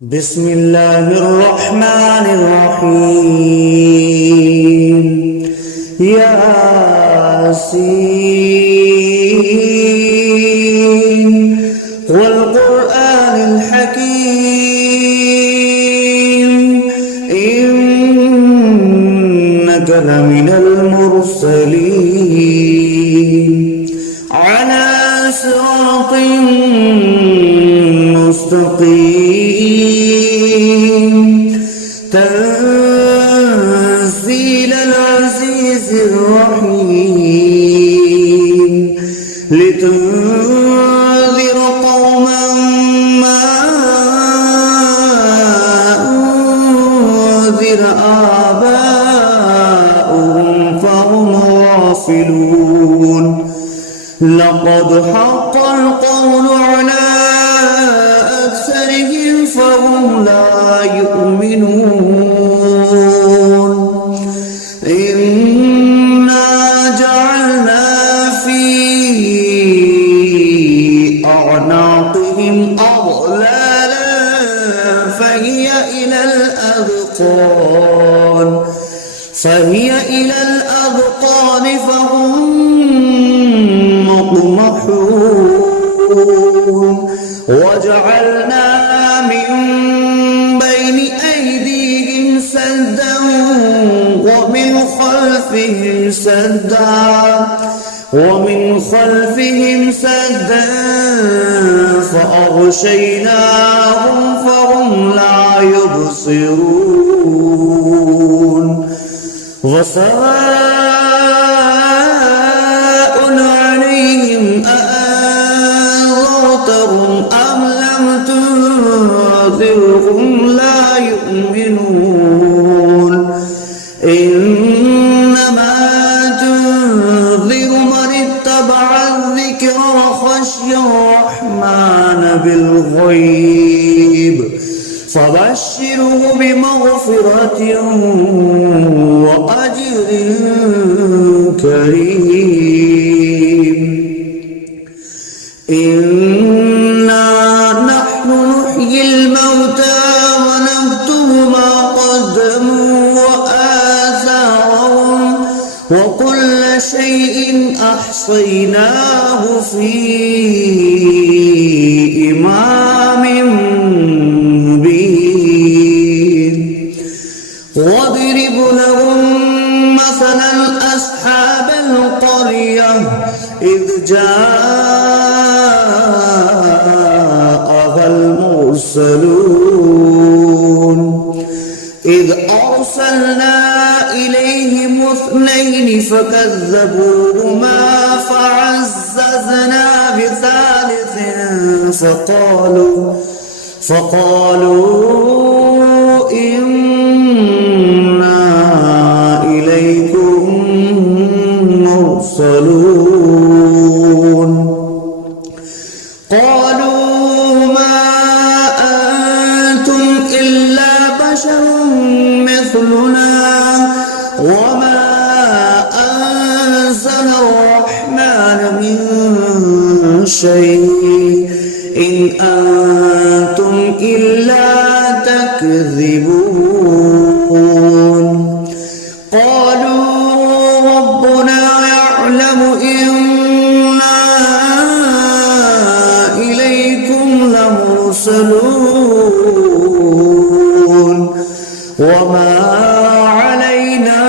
بسم الله الرحمن الرحيم. ياسين والقرآن الحكيم إنك لمن المرسلين على صراط مستقيم تنزيل العزيز الرحيم لتنذر قوما ما أنذر آباؤهم فهم غافلون. لقد حق القول على أكثرهم فهم لا يؤمنون. إنا جعلنا في أعناقهم أغلالا فهي إلى الأذقان فهم مقمحون. وجعلنا من بين أيديهم سدا ومن خلفهم سدا فأغشيناهم فهم لا يبصرون. وسواء عليهم أأنذرتهم أم لم تنذرهم لا يؤمنون. إنما تنذر من اتبع الذكر وخشي الرحمن بالغيب فبشره بمغفرة وأجر كريم. إنا نحن نحيي الموتى ونكتب ما قدموا وآثارهم وكل شيء أحصيناه في إمام مبين. واضرب لهم مثلا أصحاب القرية إذ جاءها المرسلون إذ أرسلنا إليهم اثنين فكذبوهما فعززنا بثالث فقالوا إنا إليكم مرسلون. قالوا ما أنتم إلا بشر مثلنا وما أنزل الرحمن من شيء إن أنتم إلا تكذبون. قالوا ربنا يعلم إنا إليكم لمرسلون وما علينا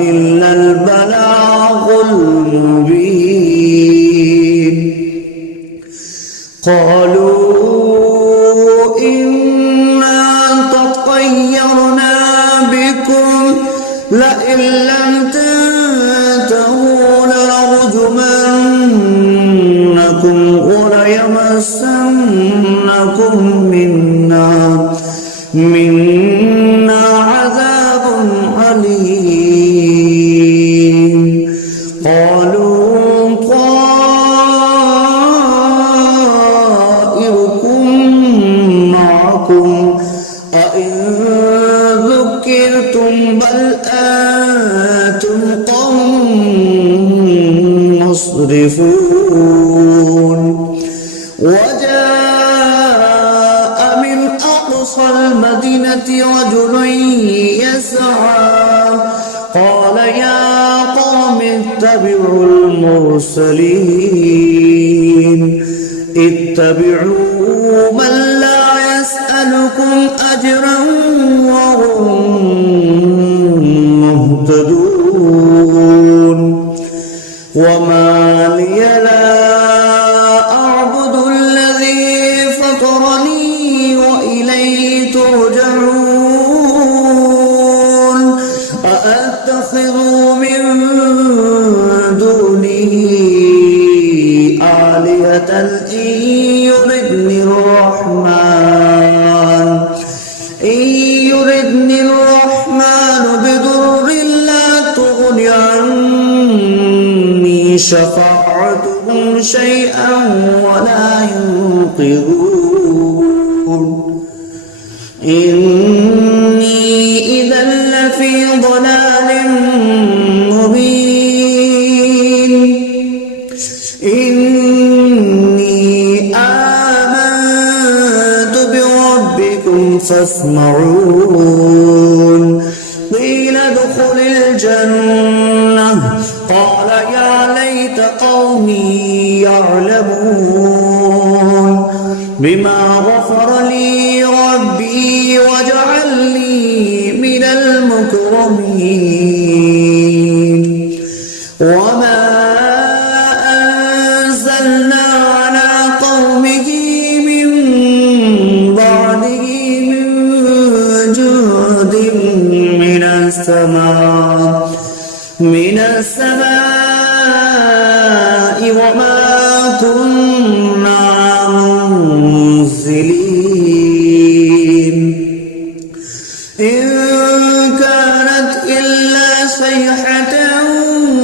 إلا البلاغ المبين. قالوا إنا تطيرنا بكم لئن لم تنتهوا لنرجمنكم وليمسنكم منا عذاب أليم. قالوا طائركم معكم أئن ذكرتم بل أنتم قوم مسرفون. وجاء أقصى المدينة رجل يسعى قال يا قوم اتبعوا المرسلين اتبعوا من لا يسألكم أجرا وهم مهتدون وما لي لا أعبد الذي فطرني وإليه ترجعون أأتخذ من دونه آلهة إن يردني الرحمن بضر لا تغن عني شفاعتهم شيئا ولا ينقذون إني إذا لفي ضلال مبين إني آمنت بربكم فاسمعون قيل ادخل الجنة قال يا ليت قومي يعلمون بما غفر لي ربي وجعلني من المكرمين وما أنزلنا على قومه من بعده من جند من السماء وما كنا منزلين إن كانت إلا صيحة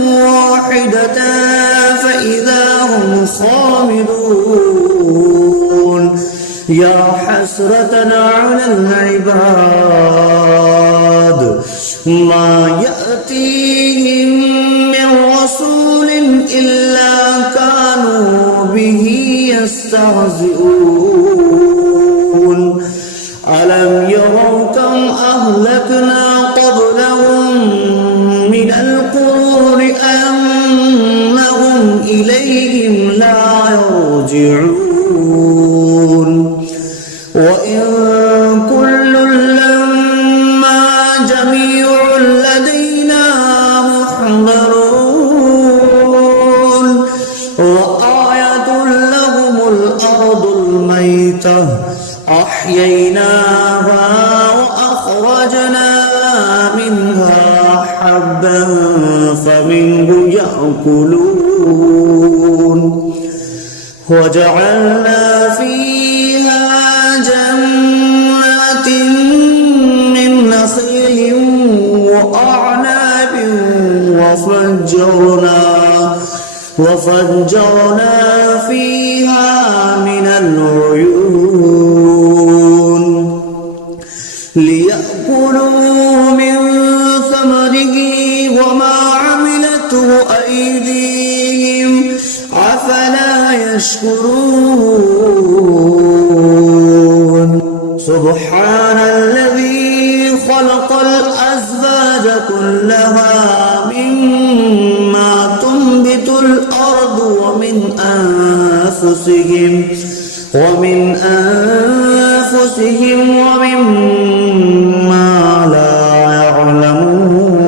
واحدة فإذا هم خامدون يا حسرة على العباد ما يأتيهم من رسول إلا كانوا به يستهزئون ألم يروا كم أهلكنا قبلهم من القرون أنهم إليهم لا يرجعون وإن كل لما جميع لدينا محضرون وآية لهم الأرض الميتة أحييناها وأخرجنا منها حبا فمنه يأكلون وجعلنا فيها جنات من نخيل وأعناب وفجرنا فيها من العيون ليأكلوا من ثمره وما عملته أيديهم أفلا يشكرون سبحان الذي خلق الأزواج كلها مما تنبت الأرض ومن أنفسهم ومما لا يعلمون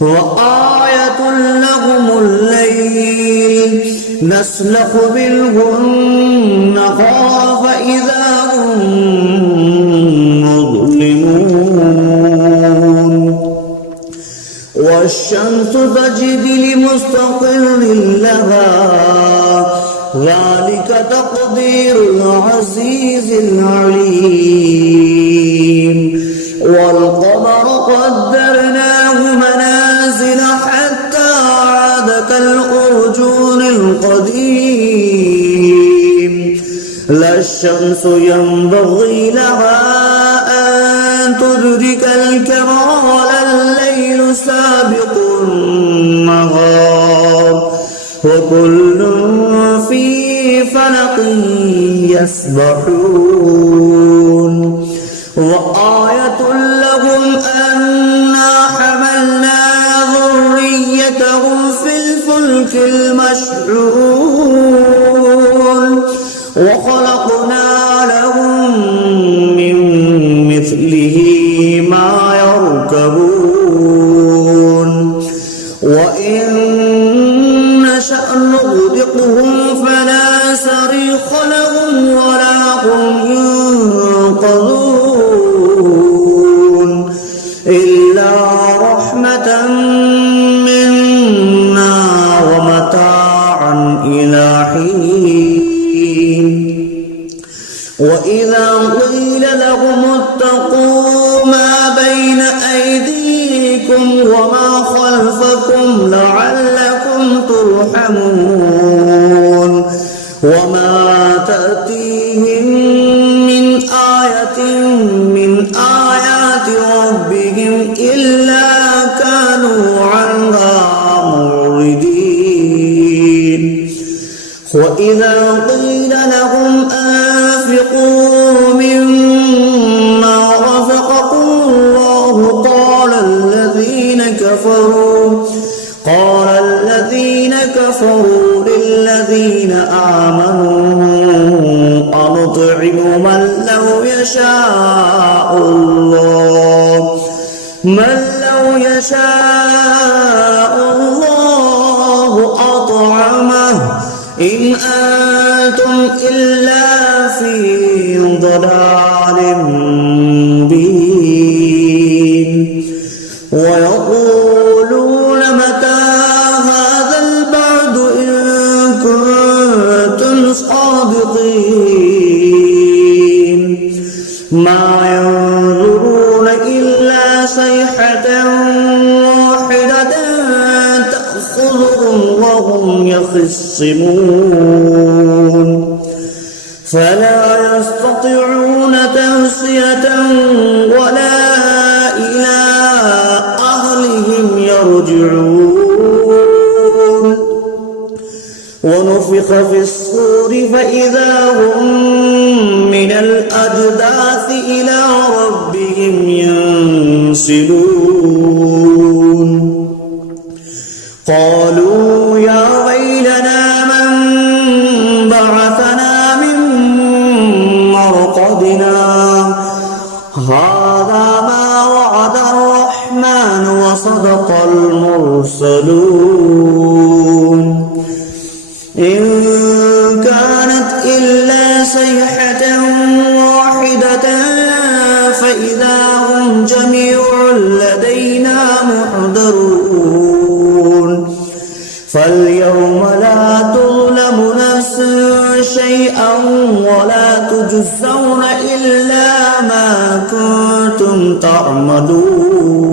وآية لهم الليل نسلخ منه النهار فإذا هم مظلمون والشمس تجري لمستقر لها ذلك تقدير العزيز العليم والقمر قدرناه منازل حتى عاد كالأرجون القديم لا الشمس ينبغي لها أن تدرك الكمال الليل سابق النهار وكل في فلق يسبحون وخلقنا لهم من مثله ما يركبون وإن نشأ نغرقهم فلا صريخ لهم ولا هم ينقذون إلا رحمة منا ومتاعا إلى حين وإذا قيل لهم اتقوا ما بين أيديكم وما خلفكم لعلكم ترحمون وما تأتيهم من آية من آيات ربهم إلا كانوا عنها معرضين وإذا قيل لهم أنفقوا مما رزقكم الله قال الذين كفروا للذين آمنوا أنطعم من لو يشاء الله أطعمه إن أنتم إلا في ضلال مبين ويقولون متى هذا البعد إن كنتم صادقين ما ينظرون إلا صيحة واحدة تأخذهم وهم يخصمون فلا يستطيعون توصية ولا إلى أهلهم يرجعون ونفخ في الصور فإذا هم من الأجداث إلى ربهم ينسلون قالوا يا ويلنا من بعثنا من مرقدنا هذا ما وعد الرحمن وصدق المرسلون إن كانت إلا صيحة واحدة فإذا هم جميع لدينا محضرون فاليوم لا تظلم نفس شيئا ولا تجزون إلا ما كنتم تعملون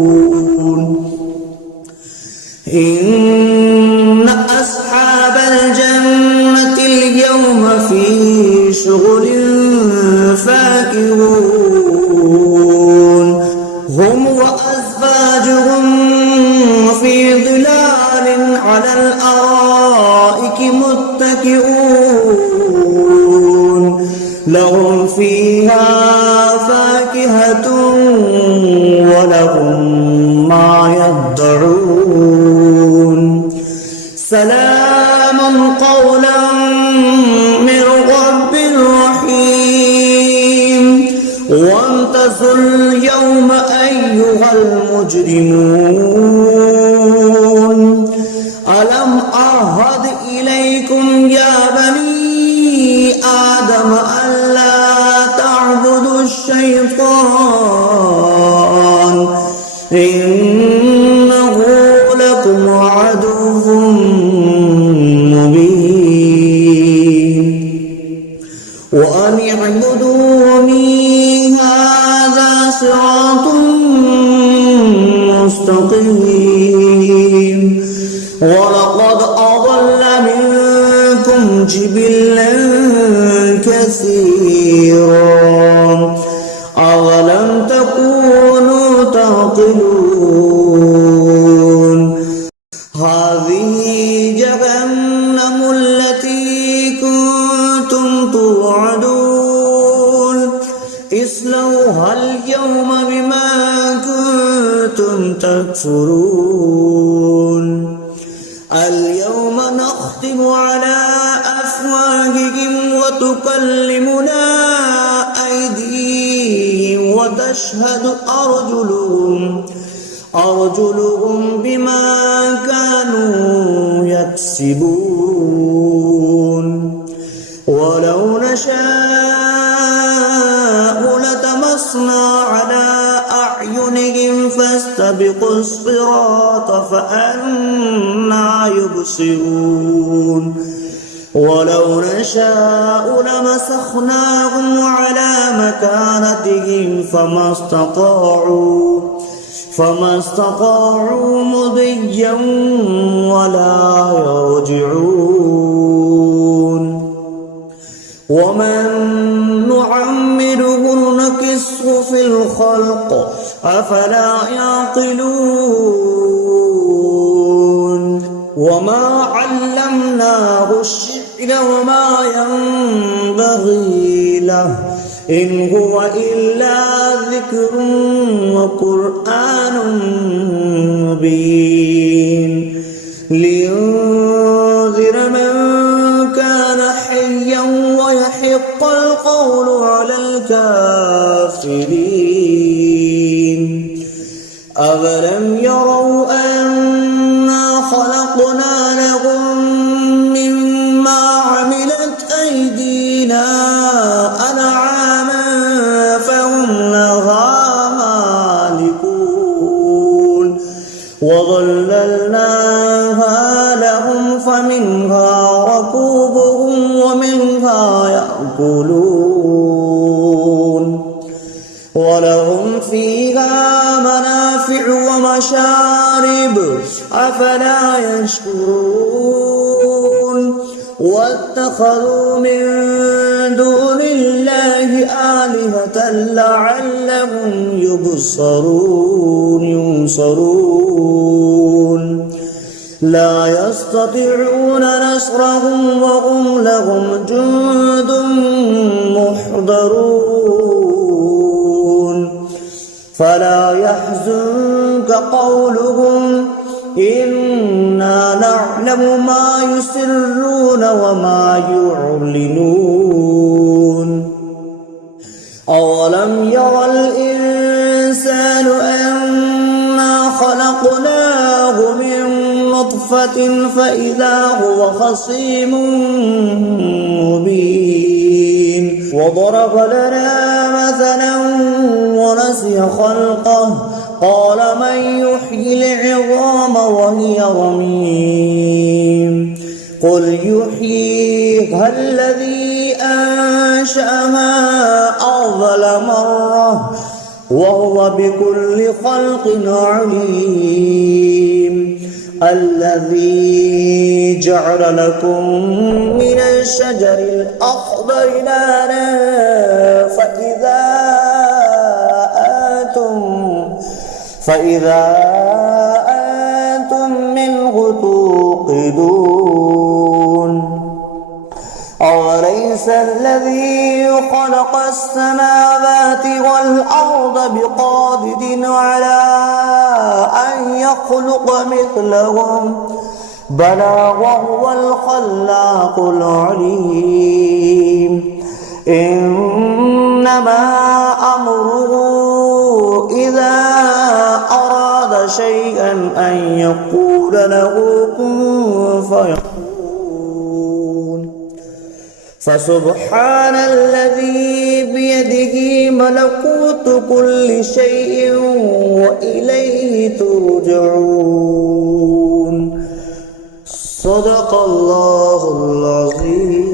إن أصحاب الجنة اليوم في شغل فاكهون هم وأزواجهم في ظلال على الأرائك متكئون لهم فيها فاكهة ولهم ما يدعون سلام قولا من رب رحيم وامتازوا اليوم أيها المجرمون ألم أعهد إليكم يا بني آدم ألا تعبدوا الشيطان إنه لكم عدو مبين وأن اعبدوني هذا صراط مستقيم ولقد أضل منكم جبلا كثيرا أولم تكونوا تعقلون هذه جهنم التي كنتم توعدون اصلوها اليوم بما كنتم تكفرون اليوم نختم على أفواههم تكلمنا أيديهم وتشهد أرجلهم بما كانوا يكسبون ولو نشاء لطمسنا على أعينهم فاستبقوا الصراط فأنى يبصرون ولو نشاء لمسخناهم على مكانتهم فما استطاعوا مضيا ولا يرجعون ومن نعمره نكسه في الخلق أفلا يعقلون وما علمناه الشعر وما ينبغي له إن هو إلا ذكر وقرآن مبين لينذر من كان حيا ويحق القول على الكافرين أولم يروا أنا خلقنا لهم مما عملت أيدينا أنعاما فهم لها مالكون وظللناها لهم فمنها ركوبهم ومنها يأكلون ولهم فيها منافع ومشارب أفلا يشكرون واتخذوا من دون الله آلهة لعلهم ينصرون لا يستطيعون نصرهم وهم لهم جند محضرون فلا يحزنك قولهم إنا نعلم ما يسرون وما يعلنون أولم ير الإنسان أنا خلقناه من نطفة فإذا هو خصيم مبين وضرب لنا مثلا ونسي خلقه قال من يحيي العظام وهي رميم قل يحييها الذي أنشأها أول مرة وهو بكل خلق عليم الذي جعل لكم من الشجر الأخضر نارا فإذا أنتم منه توقدون أوليس الذي خلق السماوات والأرض بقادر على أن يخلق مثلهم بلى وهو الخلاق العليم إنما أمره إذا أراد شيئا أن يقول له كن فيكون فسبحان الذي بيده ملكوت كل شيء وإليه ترجعون صدق الله العظيم.